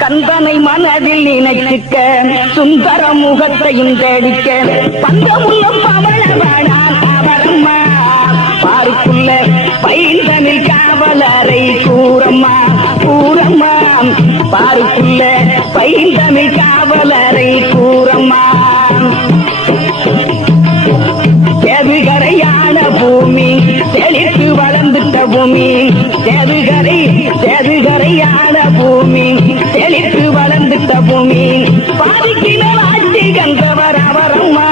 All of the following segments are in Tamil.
கந்தனை மனதில் நினைச்சுக்க சுந்தர முகத்தையும் தேடிக்க பந்தமுள்ள பவளவாடான் அவரம்மா பாருக்குள்ள பைந்தமிழ் காவலரை கூறம்மா கூறம்மா பாருக்குள்ள பைந்தமிழ் காவலரை கூறம்மா தேவுகரையான பூமி செழித்து வளர்ந்துட்ட பூமி தேவுகரையான பூமி செழித்து வளர்ந்துட்ட பூமி பாதிக்கின ஆட்சி கண்டவர் அவரம்மா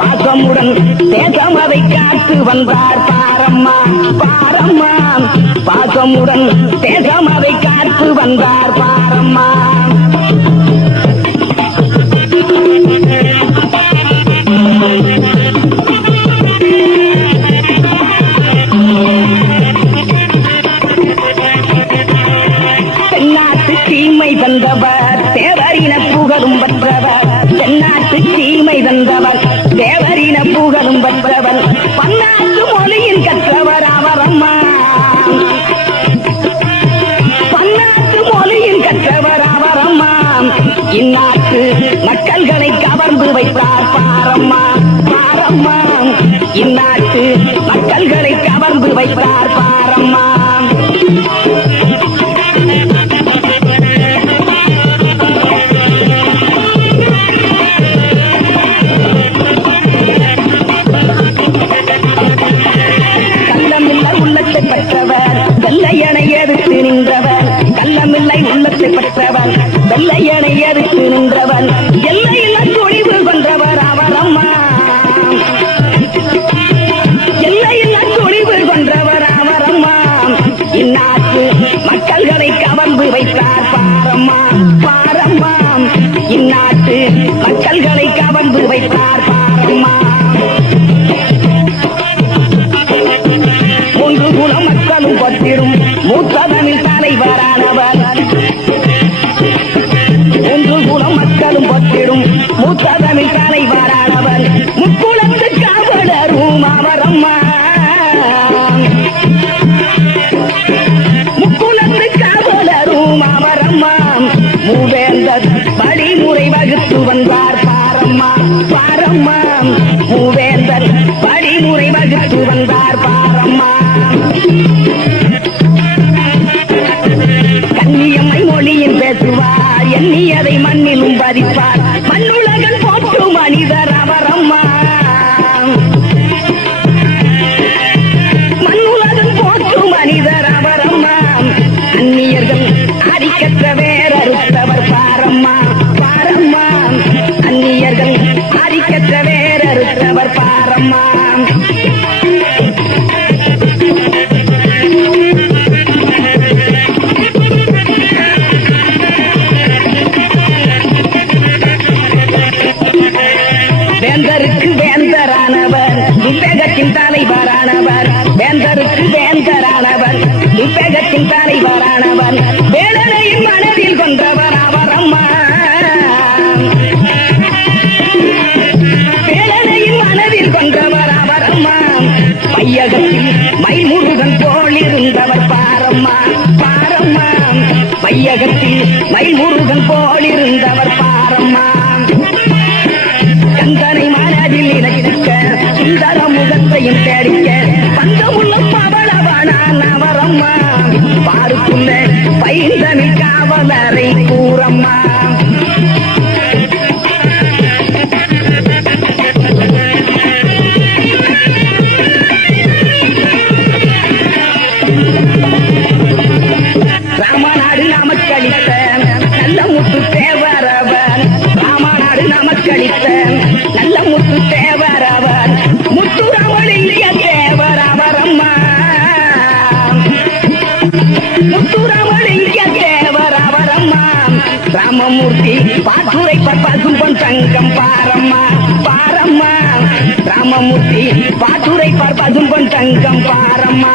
பாசமுடன் தேசம் அதை காத்து வந்தார் பாரம்மா பாரம்மா பாசமுடன் தேசம் அதை காத்து வந்தார் பாரம்மா சீமை தந்தவர் தேவரின புகழும் பெற்றவர் தென்னாட்டு சீமை தந்தவர் தேவரின புகழும் பெற்றவர் பன்னாட்டு மொழியின் கற்றவர் அவரம்மா பன்னாட்டு மொழியின் கற்றவர் அவரம்மா இந்நாட்டு மக்கள்களை கவர்ந்து வைத்தார் பாரம்மா பாரம்மா இந்நாட்டு மக்கள்களை கவர்ந்து வைத்தார் பாரம்மா வெள்ளையனை எதிர்த்து நின்றவன் கள்ளமில்லை உள்ளத்தை பெற்றவன் வெள்ளையனை எதிர்த்து நின்றவன் எல்லையில்லா துணிவு கொன்றவர் அவரம்மா எல்லையில்லா துணிவு கொன்றவர் அவரம்மா இந்நாட்டு மக்கள்களை கவர்ந்து வைத்தார் பாரம்மா பாரம்மா இந்நாட்டு மக்கள்களை கவர்ந்து வைத்தார் பாரம்மா மூன்று குலம் மக்களும் பத்திரும் மூத்ததனில் தலைவரானவர் மூன்று குலம் மக்களும் பத்திரும் மூத்ததனில் தலைவரானவர் முக்குளத்து காவலரும் அவரம்மா முக்குளத்து காவலரும் அவரம்மா மூவேந்தர் வழிமுறை வகுத்து வந்தார் பாரம்மா பாரம்மா மூவேந்தர் வழிமுறை வகுத்து வந்தார் பாரம்மா கண்ணியம்மை மொழியில் பேசுவார் எண்ணியதை மண்ணிலும் பதிப்பார் மண்ணுலகில் போட்டு மனிதர் அவரம்மா மண்ணுலகில் போட்டு மனிதர் அவரம்மா அந்நியர்கள் ஆதிக்கற்ற வேறறுத்தவர் பாரம்மா பாரம்மா அந்நியர்கள் ஆதிக்கற்ற வேறறுத்தவர் பாரம்மா வேந்தருக்கு வேந்தரானவர் விவேகத்தின் தலைவரானவர் வேந்தருக்கு வேந்தரானவர் விவேகத்தின் தலைவரானவர் வேடனையின் மனதில் கொன்றவர் அவரம்மா வேடனையின் மனதில் கொன்றவர் அவரம்மா மையகத்தில் மயில்முருகன் போல் இருந்தவர் பாரம்மா பாரம்மா மையகத்தில் மயில்முருகன் போல் இருந்தவர் பாரம்மா கந்தனை மனதில் நினைக்க சுந்தர முகத்தையும் தேடிக்க பந்தமுள்ள பவளவானான் அவரம்மா பாருக்குள்ள பைந்தமிழ் காவலரை கூறம்மா ராமநாடு நமக்களித்த நல்ல முத்து தேவரவன் ராமநாடு நமக்களித்த நல்ல முத்து தேவரவன் முத்துராமலிங்க தேவர் அவரம்மா முத்துராமலிங்க தேவர் அவரம்மா ராமமூர்த்தி பாட்டுரை பசும் பொன் தங்கம் பாரம்மா பாரம்மா ராமமூர்த்தி பாட்டுரை பசும் பொன் தங்கம் பாரம்மா